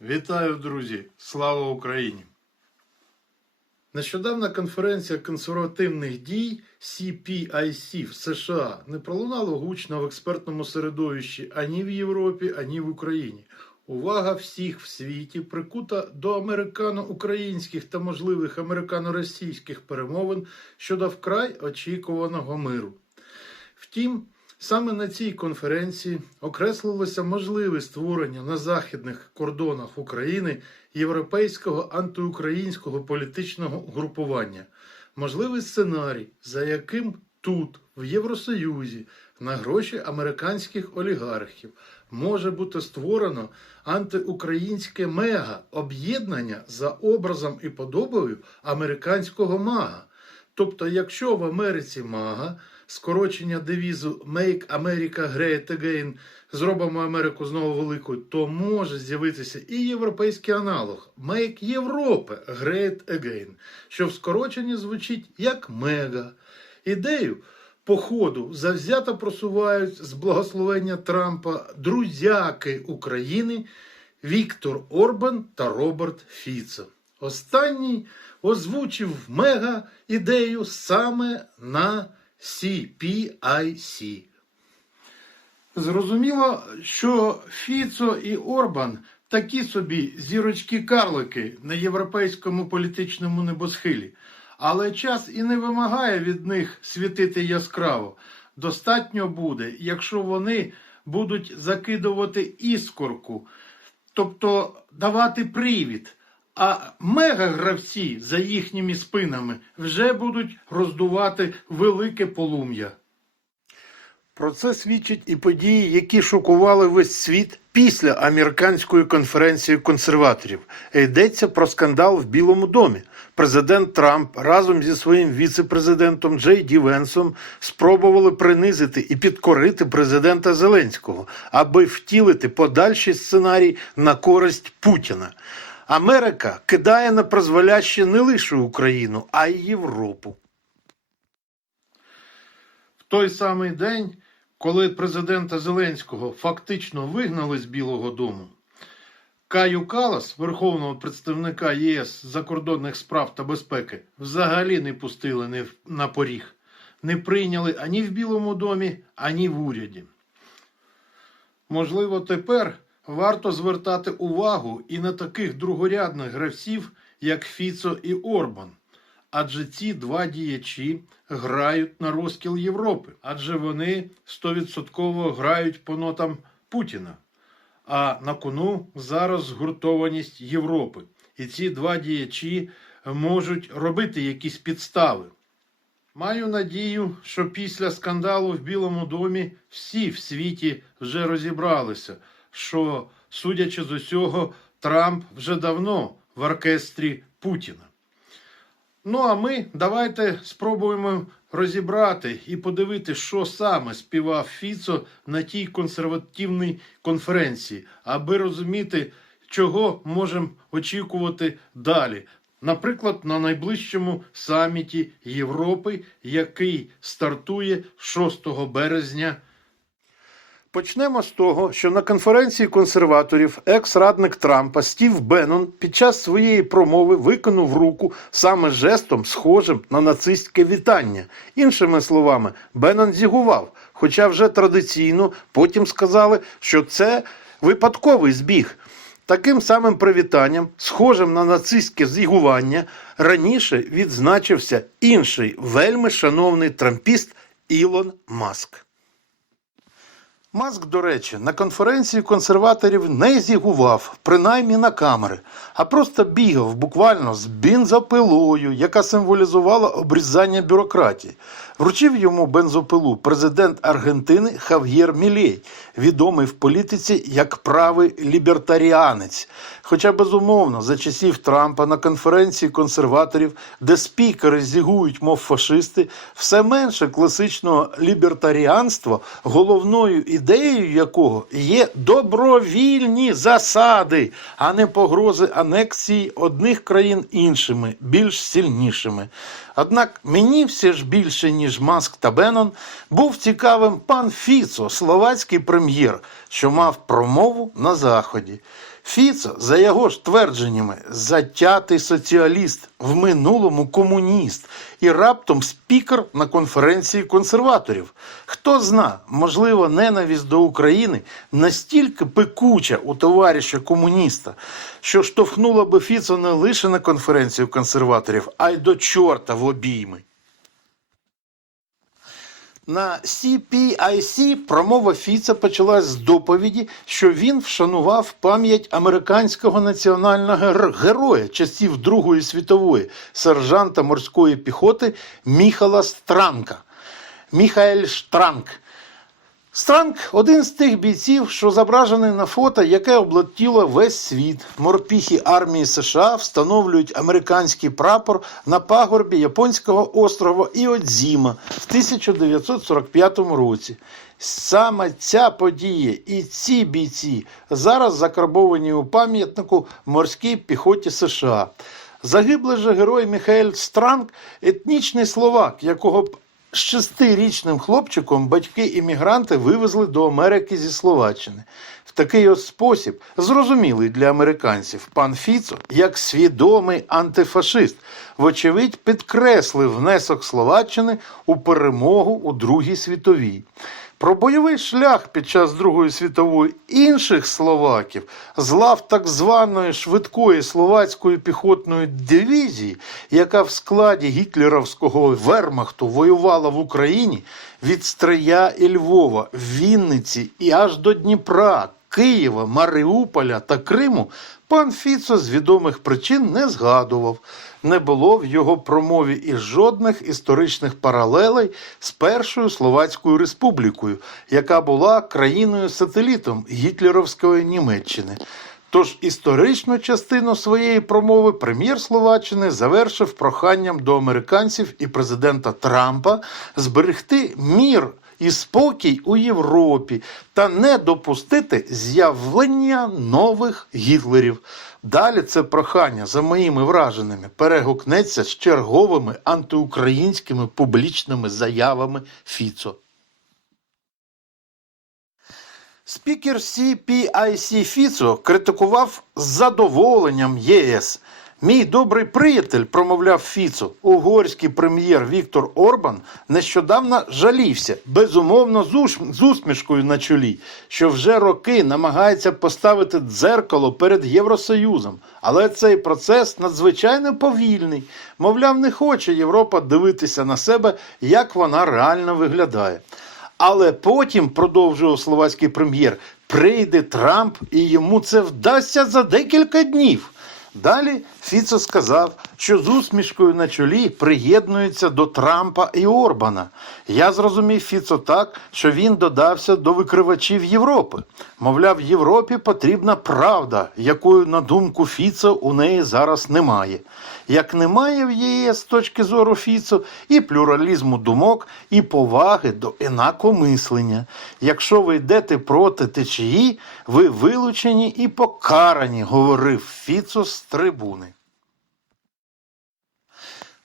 Вітаю, друзі! Слава Україні! Нещодавна конференція консервативних дій CPIC в США не пролунала гучно в експертному середовищі ані в Європі, ані в Україні. Увага всіх в світі прикута до американо-українських та можливих американо-російських перемовин щодо вкрай очікуваного миру. Втім, саме на цій конференції окреслилося можливе створення на західних кордонах України європейського антиукраїнського політичного угрупування, можливий сценарій, за яким тут, в Євросоюзі, на гроші американських олігархів може бути створено антиукраїнське мега об'єднання за образом і подобою американського мага. Тобто, якщо в Америці мага, скорочення девізу Make America Great Again, зробимо Америку знову великою, то може з'явитися і європейський аналог Make Європа Great Again, що в скороченні звучить як мега. Ідею походу завзято просувають з благословення Трампа друзяки України Віктор Орбан та Роберт Фіцо. Останній озвучив мега ідею саме на CPIC. Зрозуміло, що Фіцо і Орбан такі собі зірочки-карлики на європейському політичному небосхилі. Але час і не вимагає від них світити яскраво. Достатньо буде, якщо вони будуть закидувати іскорку, тобто давати привід. А мегагравці за їхніми спинами вже будуть роздувати велике полум'я. Про це свідчать і події, які шокували весь світ після американської конференції консерваторів. Йдеться про скандал в Білому домі. Президент Трамп разом зі своїм віце-президентом Джей Ді Венсом спробували принизити і підкорити президента Зеленського, аби втілити подальший сценарій на користь Путіна. Америка кидає на призволяще не лише Україну, а й Європу. В той самий день, коли президента Зеленського фактично вигнали з Білого Дому, Каю Калас, верховного представника ЄС закордонних справ та безпеки, взагалі не пустили на поріг, не прийняли ані в Білому домі, ані в уряді. Можливо, тепер варто звертати увагу і на таких другорядних гравців, як Фіцо і Орбан. Адже ці два діячі грають на розкіл Європи, адже вони стовідсотково грають по нотам Путіна. А на кону зараз згуртованість Європи. І ці два діячі можуть робити якісь підстави. Маю надію, що після скандалу в Білому домі всі в світі вже розібралися, що, судячи з усього, Трамп вже давно в оркестрі Путіна. Ну а ми давайте спробуємо розібрати і подивити, що саме співав Фіцо на тій консервативній конференції, аби розуміти, чого можемо очікувати далі. Наприклад, на найближчому саміті Європи, який стартує 6 березня. Почнемо з того, що на конференції консерваторів екс-радник Трампа Стів Беннон під час своєї промови виконав руку саме жестом, схожим на нацистське вітання. Іншими словами, Беннон зігував, хоча вже традиційно потім сказали, що це випадковий збіг. Таким самим привітанням, схожим на нацистське зігування, раніше відзначився інший вельми шановний трампіст Ілон Маск. Маск, до речі, на конференції консерваторів не зігував, принаймні на камери, а просто бігав буквально з бінзопилою, яка символізувала обрізання бюрократії. Вручив йому бензопилу президент Аргентини Хав'єр Мілей, відомий в політиці як правий лібертаріанець. Хоча, безумовно, за часів Трампа на конференції консерваторів, де спікери зігують, мов фашисти, все менше класичного лібертаріанства, головною ідеєю якого є добровільні засади, а не погрози анексії одних країн іншими, більш сильнішими. Однак мені все ж більше, ніж ніж Маск та Беннон, був цікавим пан Фіцо, словацький прем'єр, що мав промову на Заході. Фіцо, за його ж твердженнями, затятий соціаліст, в минулому комуніст і раптом спікер на конференції консерваторів. Хто зна, можливо, ненависть до України настільки пекуча у товариша комуніста, що штовхнула би Фіцо не лише на конференцію консерваторів, а й до чорта в обійми. На CPIC промова Фіца почалась з доповіді, що він вшанував пам'ять американського національного героя часів Другої світової, сержанта морської піхоти Міхала Странка. Міхаель Штранк. Странк один з тих бійців, що зображений на фото, яке облетіло весь світ. Морпіхи армії США встановлюють американський прапор на пагорбі японського острова Іодзіма в 1945 році. Саме ця подія і ці бійці зараз закарбовані у пам'ятнику морській піхоті США. Загиблий же герой Міхаель Странк етнічний словак, якого шестирічним хлопчиком батьки-іммігранти вивезли до Америки зі Словаччини. В такий ось спосіб, зрозумілий для американців, пан Фіцо, як свідомий антифашист, вочевидь підкреслив внесок Словаччини у перемогу у Другій світовій. Про бойовий шлях під час Другої світової інших словаків з лав так званої швидкої словацької піхотної дивізії, яка в складі гітлерівського вермахту воювала в Україні від Стрия і Львова, Вінниці і аж до Дніпра, Києва, Маріуполя та Криму, пан Фіцо з відомих причин не згадував. Не було в його промові і жодних історичних паралелей з Першою Словацькою Республікою, яка була країною-сателітом гітлерівської Німеччини. Тож історичну частину своєї промови прем'єр Словаччини завершив проханням до американців і президента Трампа зберегти мір і спокій у Європі та не допустити з'явлення нових гітлерів. Далі це прохання, за моїми враженнями, перегукнеться з черговими антиукраїнськими публічними заявами Фіцо. Спікер CPIC Фіцо критикував з задоволенням ЄС. Мій добрий приятель, промовляв Фіцо, угорський прем'єр Віктор Орбан нещодавно жалівся, безумовно з усмішкою на чолі, що вже роки намагається поставити дзеркало перед Євросоюзом. Але цей процес надзвичайно повільний. Мовляв, не хоче Європа дивитися на себе, як вона реально виглядає. Але потім, продовжував словацький прем'єр, прийде Трамп і йому це вдасться за декілька днів. Далі Фіцо сказав, що з усмішкою на чолі приєднується до Трампа і Орбана. Я зрозумів Фіцо так, що він додався до викривачів Європи. Мовляв, Європі потрібна правда, якої, на думку Фіцо, у неї зараз немає. Як немає в ЄС з точки зору Фіцо і плюралізму думок, і поваги до інакомислення. Якщо ви йдете проти течії, ви вилучені і покарані, говорив Фіцо з трибуни.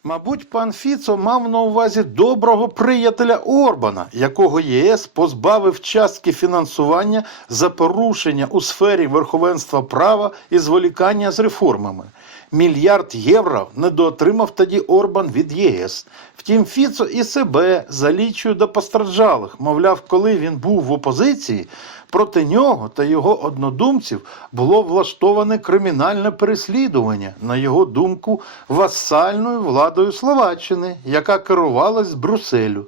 Мабуть, пан Фіцо мав на увазі доброго приятеля Орбана, якого ЄС позбавив частки фінансування за порушення у сфері верховенства права і зволікання з реформами. Мільярд євро недоотримав тоді Орбан від ЄС. Втім, Фіцо і себе залічує до постраждалих. Мовляв, коли він був в опозиції, проти нього та його однодумців було влаштоване кримінальне переслідування, на його думку, васальною владою Словаччини, яка керувалась з Брюсселю.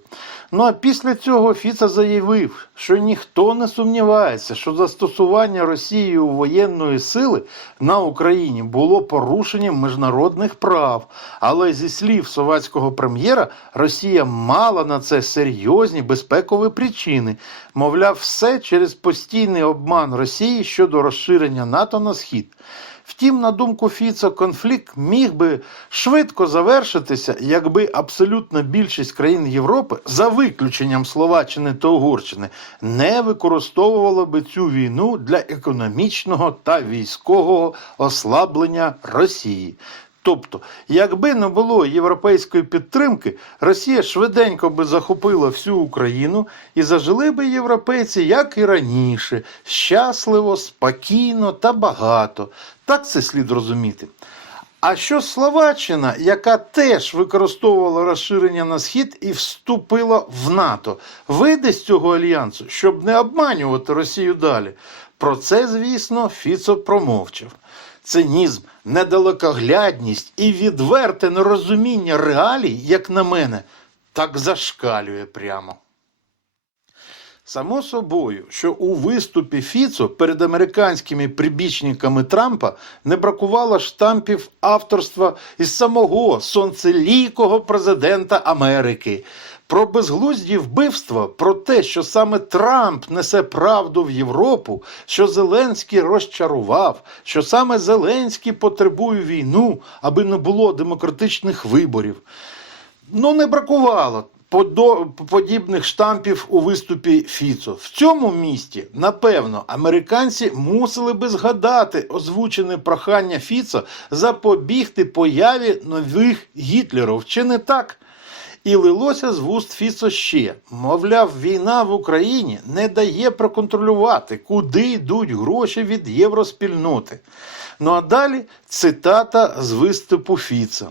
Ну а після цього Фіца заявив, що ніхто не сумнівається, що застосування Росією воєнної сили на Україні було порушенням міжнародних прав. Але зі слів словацького прем'єра, Росія мала на це серйозні безпекові причини. Мовляв, все через постійний обман Росії щодо розширення НАТО на схід. Втім, на думку Фіцо, конфлікт міг би швидко завершитися, якби абсолютна більшість країн Європи, за виключенням Словаччини та Угорщини, не використовувала би цю війну для економічного та військового ослаблення Росії. Тобто, якби не було європейської підтримки, Росія швиденько би захопила всю Україну і зажили би європейці, як і раніше, щасливо, спокійно та багато. Так це слід розуміти. А що Словаччина, яка теж використовувала розширення на схід і вступила в НАТО, вийде з цього альянсу, щоб не обманювати Росію далі. Про це, звісно, Фіцо промовчав. Цинізм, недалекоглядність і відверте нерозуміння реалій, як на мене, так зашкалює прямо. Само собою, що у виступі Фіцо перед американськими прибічниками Трампа не бракувало штампів авторства із самого сонцелікого президента Америки. Про безглузді вбивства, про те, що саме Трамп несе правду в Європу, що Зеленський розчарував, що саме Зеленський потребує війну, аби не було демократичних виборів. Ну, не бракувало подібних штампів у виступі Фіцо. В цьому місті, напевно, американці мусили би згадати озвучене прохання Фіцо запобігти появі нових Гітлерів. Чи не так? І лилося з вуст Фіцо ще. Мовляв, війна в Україні не дає проконтролювати, куди йдуть гроші від євроспільноти. Ну а далі цитата з виступу Фіца.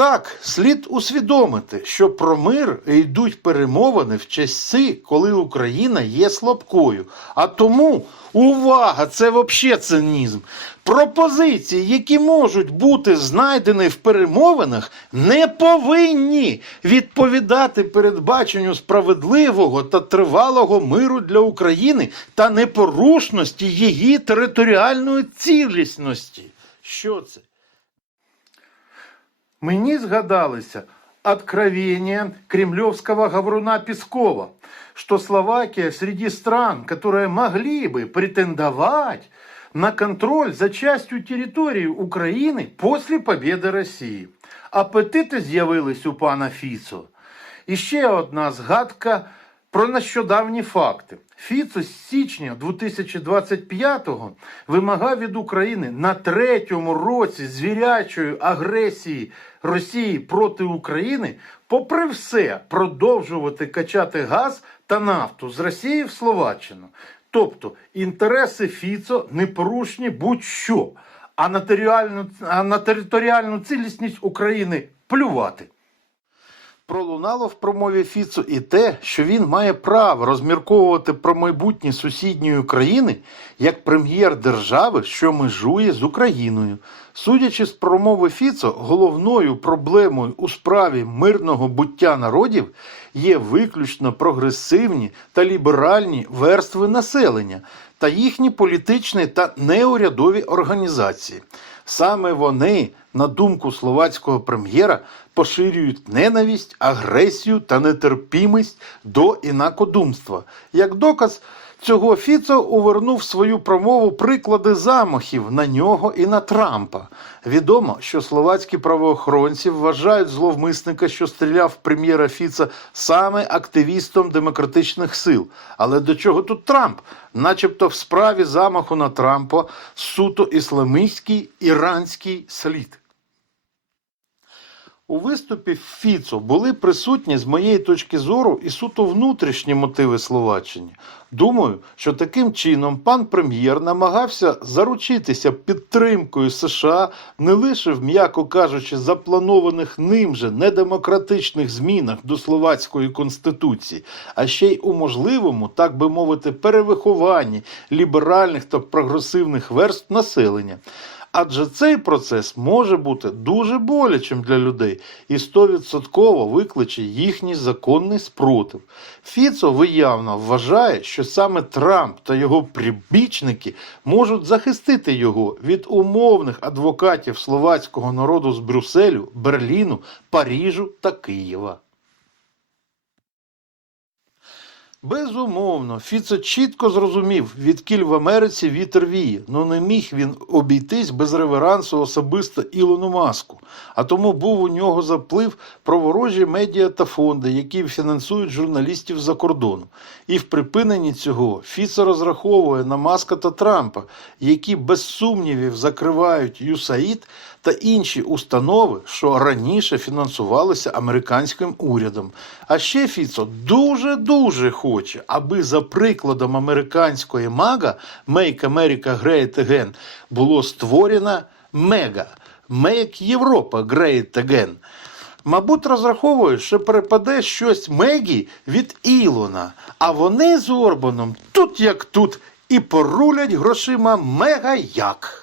Так, слід усвідомити, що про мир йдуть перемовини в часи, коли Україна є слабкою. А тому увага, це взагалі цинізм. Пропозиції, які можуть бути знайдені в перемовинах, не повинні відповідати передбаченню справедливого та тривалого миру для України та непорушності її територіальної цілісності. Що це? Мені згадалися откровения кремлевского говоруна Пескова, что Словакия среди стран, которые могли бы претендовать на контроль за частью территории України после победы Росії. Апетити з'явились у пана Фіцо. І ще одна згадка про нещодавні факти. Фіцо з січня 2025-го вимагав від України на третьому році звірячої агресії Росії проти України, попри все, продовжувати качати газ та нафту з Росії в Словаччину. Тобто інтереси Фіцо непорушні будь-що, а на територіальну, а на територіальну цілісність України плювати. Пролунало в промові Фіцу і те, що він має право розмірковувати про майбутнє сусідньої країни як прем'єр держави, що межує з Україною. Судячи з промови Фіцо, головною проблемою у справі мирного буття народів є виключно прогресивні та ліберальні верстви населення та їхні політичні та неурядові організації. Саме вони, на думку словацького прем'єра, поширюють ненависть, агресію та нетерпімість до інакодумства. Як доказ цього Фіцо увернув свою промову приклади замахів на нього і на Трампа. Відомо, що словацькі правоохоронці вважають зловмисника, що стріляв прем'єра Фіца, саме активістом демократичних сил. Але до чого тут Трамп? Начебто в справі замаху на Трампа суто ісламістський іранський слід. У виступі Фіцо були присутні з моєї точки зору і суто внутрішні мотиви Словаччини. Думаю, що таким чином пан прем'єр намагався заручитися підтримкою США не лише в, м'яко кажучи, запланованих ним же недемократичних змінах до словацької конституції, а ще й у можливому, так би мовити, перевихованні ліберальних та прогресивних верств населення. Адже цей процес може бути дуже болячим для людей і стовідсотково викличе їхній законний спротив. Фіцо виявно вважає, що саме Трамп та його прибічники можуть захистити його від умовних адвокатів словацького народу з Брюсселю, Берліну, Парижу та Києва. Безумовно, Фіцо чітко зрозумів, відкіль в Америці вітер віє, но не міг він обійтись без реверансу особисто Ілону Маску. А тому був у нього заплив про ворожі медіа та фонди, які фінансують журналістів за кордону. І в припиненні цього Фіцо розраховує на Маска та Трампа, які без сумнівів закривають ЮСАїд та інші установи, що раніше фінансувалися американським урядом. А ще Фіцо дуже-дуже хоче, аби за прикладом американської мага Make America Great Again було створено мега Make Європа Great Again. Мабуть, розраховує, що перепаде щось Мегі від Ілона, а вони з Орбаном тут як тут і порулять грошима мега як.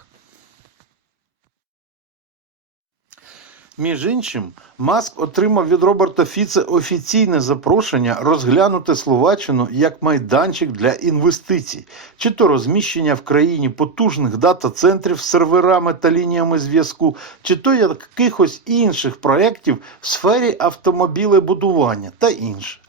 Між іншим, Маск отримав від Роберта Фіце офіційне запрошення розглянути Словаччину як майданчик для інвестицій, чи то розміщення в країні потужних дата-центрів з серверами та лініями зв'язку, чи то якихось інших проєктів в сфері автомобілебудування та інше.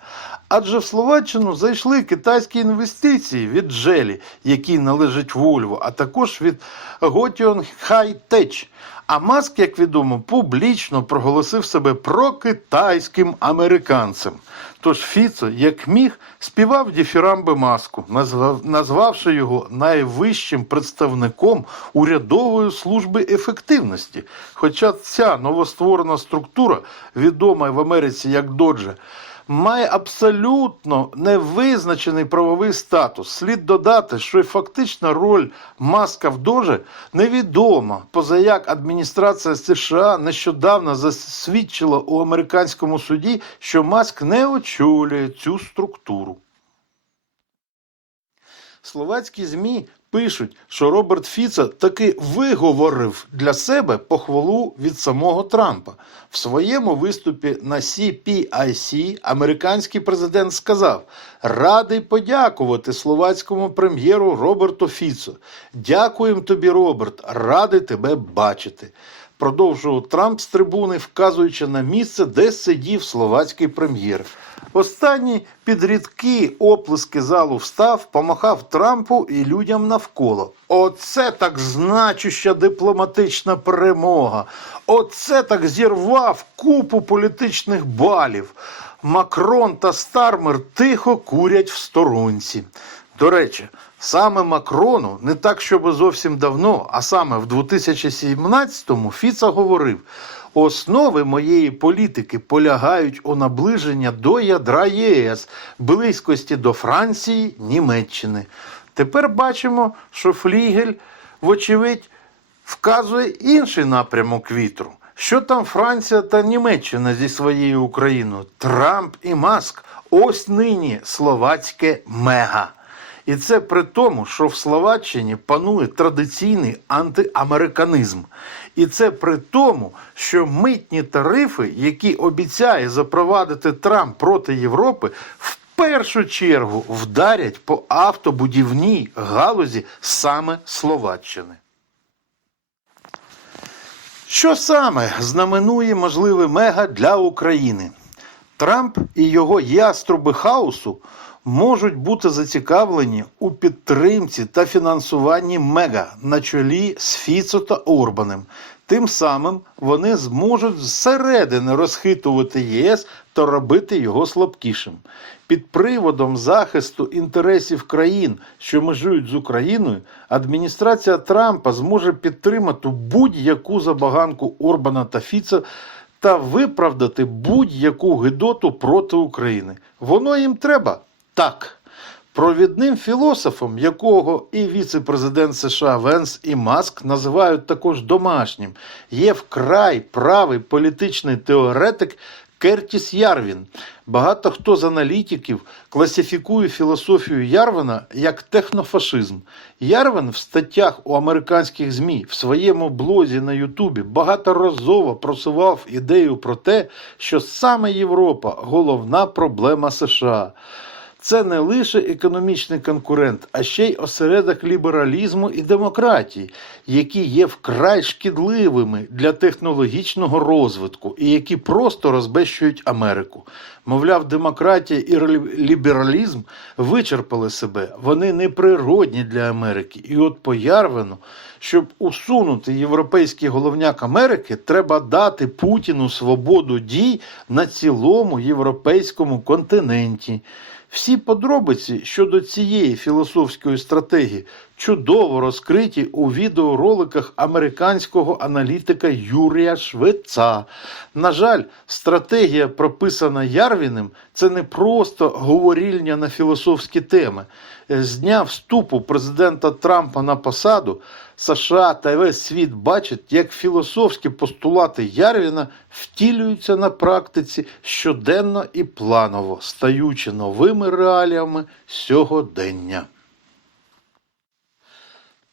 Адже в Словаччину зайшли китайські інвестиції від Джелі, який належить Вольво, а також від Gotion High-Tech. А Маск, як відомо, публічно проголосив себе прокитайським американцем. Тож Фіцо, як міг, співав діфірамби маску, назвавши його найвищим представником урядової служби ефективності. Хоча ця новостворена структура, відома в Америці як Доджа, має абсолютно невизначений правовий статус. Слід додати, що фактична роль маска в Доже невідома, позаяк адміністрація США нещодавно засвідчила у американському суді, що маск не очолює цю структуру. Словацькі ЗМІ пишуть, що Роберт Фіца таки виговорив для себе похвалу від самого Трампа. В своєму виступі на CPIC американський президент сказав: Радий подякувати словацькому прем'єру Роберту Фіцо. Дякуємо тобі, Роберт, радий тебе бачити. Продовжував Трамп з трибуни, вказуючи на місце, де сидів словацький прем'єр. Останній під рідкі оплески залу встав, помахав Трампу і людям навколо. Оце так значуща дипломатична перемога. Оце так зірвав купу політичних балів. Макрон та Стармер тихо курять в сторонці. До речі, саме Макрону не так, щоб зовсім давно, а саме в 2017-му Фіца говорив: основи моєї політики полягають у наближення до ядра ЄС, близькості до Франції, Німеччини. Тепер бачимо, що Флігель, вочевидь, вказує інший напрямок вітру. Що там Франція та Німеччина зі своєю Україною? Трамп і Маск. Ось нині словацьке мега. І це при тому, що в Словаччині панує традиційний антиамериканизм. І це при тому, що митні тарифи, які обіцяє запровадити Трамп проти Європи, в першу чергу вдарять по автобудівній галузі саме Словаччини. Що саме знаменує можливе мега для України? Трамп і його яструби хаосу можуть бути зацікавлені у підтримці та фінансуванні мега на чолі з Фіцо та Орбанем. Тим самим вони зможуть зсередини розхитувати ЄС та робити його слабкішим. Під приводом захисту інтересів країн, що межують з Україною, адміністрація Трампа зможе підтримати будь-яку забаганку Орбана та Фіца та виправдати будь-яку гидоту проти України. Воно їм треба так. Провідним філософом, якого і віце-президент США Венс і Маск називають також домашнім, є вкрай правий політичний теоретик Кертіс Ярвін. Багато хто з аналітиків класифікує філософію Ярвина як технофашизм. Ярвин в статтях у американських ЗМІ в своєму блозі на Ютубі багаторазово просував ідею про те, що саме Європа головна проблема США. Це не лише економічний конкурент, а ще й осередок лібералізму і демократії, які є вкрай шкідливими для технологічного розвитку і які просто розбещують Америку. Мовляв, демократія і лібералізм вичерпали себе, вони неприродні для Америки. І от поярвано, щоб усунути європейський головняк Америки, треба дати Путіну свободу дій на цілому європейському континенті. Всі подробиці щодо цієї філософської стратегії чудово розкриті у відеороликах американського аналітика Юрія Швеца. На жаль, стратегія, прописана Ярвіним, це не просто говорільня на філософські теми. Е, З дня вступу президента Трампа на посаду США та весь світ бачать, як філософські постулати Ярвіна втілюються на практиці щоденно і планово, стаючи новими реаліями сьогодення.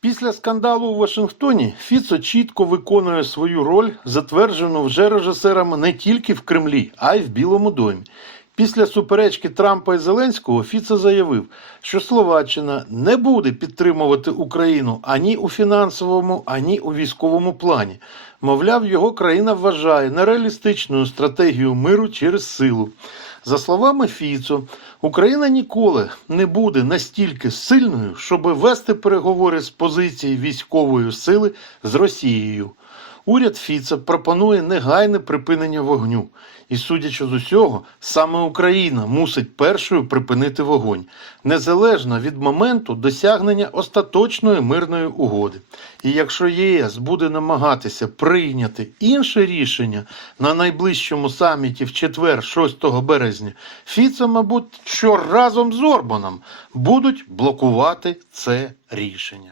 Після скандалу у Вашингтоні Фіцо чітко виконує свою роль, затверджену вже режисерами не тільки в Кремлі, а й в Білому домі. Після суперечки Трампа і Зеленського Фіцо заявив, що Словаччина не буде підтримувати Україну ані у фінансовому, ані у військовому плані. Мовляв, його країна вважає нереалістичною стратегію миру через силу. За словами Фіцо, Україна ніколи не буде настільки сильною, щоб вести переговори з позиції військової сили з Росією. Уряд Фіца пропонує негайне припинення вогню. І, судячи з усього, саме Україна мусить першою припинити вогонь, незалежно від моменту досягнення остаточної мирної угоди. І якщо ЄС буде намагатися прийняти інше рішення на найближчому саміті в четвер, 6 березня, Фіца, мабуть, що разом з Орбаном будуть блокувати це рішення.